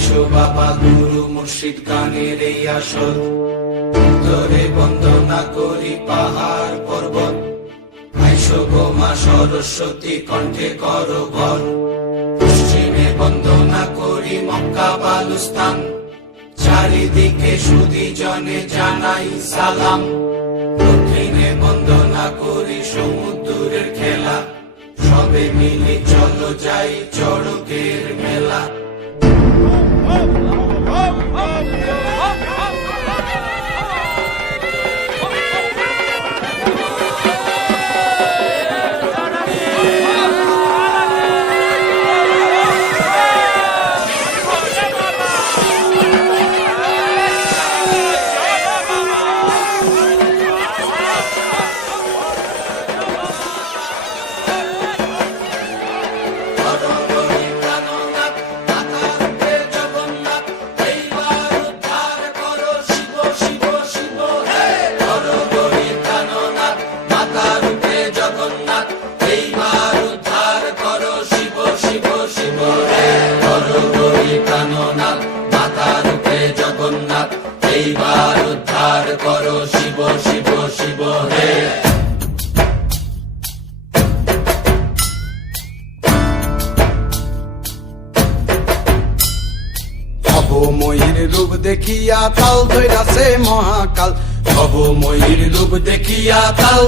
আইসো বাবা গুরু মুর্শিদ গানের এই আসর, উত্তরে বন্দনা করি পাহাড় পর্বত। আইসো গো মা সরস্বতী কণ্ঠে করো বর, পশ্চিমে বন্দনা করি মক্কা বালুস্তান। চারিদিকে সুধী জনে জানাই সালাম, দক্ষিণে বন্দনা করি সমুদ্রের খেলা। সবে মিলে চলো যাই চড়কের মেলা। এইবার উদ্ধার করো শিব শিব শিব হে। ভবময়ীর রূপ দেখিয়া তাল ধইরাছে মহাকাল, ভবময়ীর রূপ দেখিয়া তাল